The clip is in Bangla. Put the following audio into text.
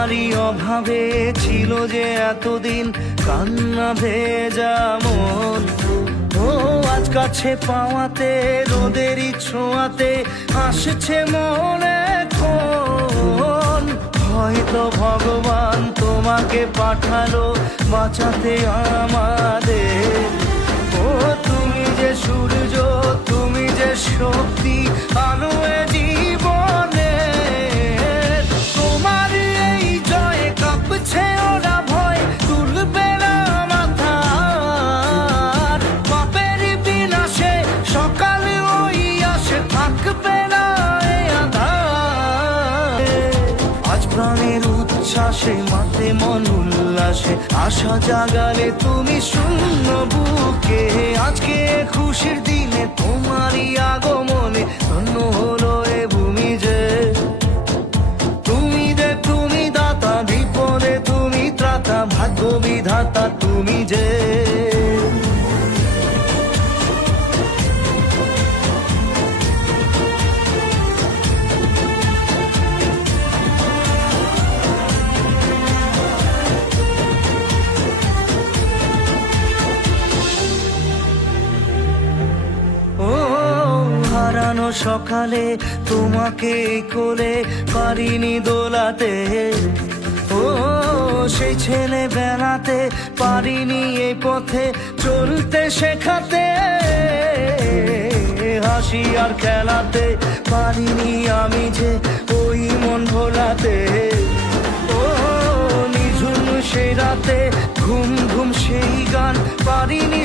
তোমারই অভাবে ছিল যে এতদিন কান্না ভেজা মন। ও আজ কাছে পাওয়াতে রোদেরই ছোঁয়াতে আসছে মনে কোন। হয়তো ভগবান তোমাকে পাঠালো বাঁচাতে আমাদের। ও তুমি যে সূর্য, তুমি যে শক্তি, আলো এ জীবনে। তোমার এই জয় কাঁপছে ওরা ভয়, তুলবে না মাথা। পাপের বিনাশে সকাল ওই আসে, থাকবে না এই আঁধার। আজ প্রাণের উচ্ছ্বাসে মাতে মন উল্লাসে আশা জাগালে তুমি শূন্য বুকে। আজকে খুশির দিনে তোমারই আগমনে ধন্য হলো এ ভূমি যে। তুমি দাতা, বিপদে তুমি ত্রাতা, ভাগ্য বিধাতা তুমি যে। হারানো সকালে তোমাকে কোলে পারিনি দোলাতে। ও সেই ছেলে বেলাতে পারিনি এই পথে চলতে শেখাতে। হাসি আর খেলাতে পারিনি আমি যে ওই মন ভোলাতে। ও নিঝুম সেই রাতে ঘুম ঘুম সেই গান পারিনি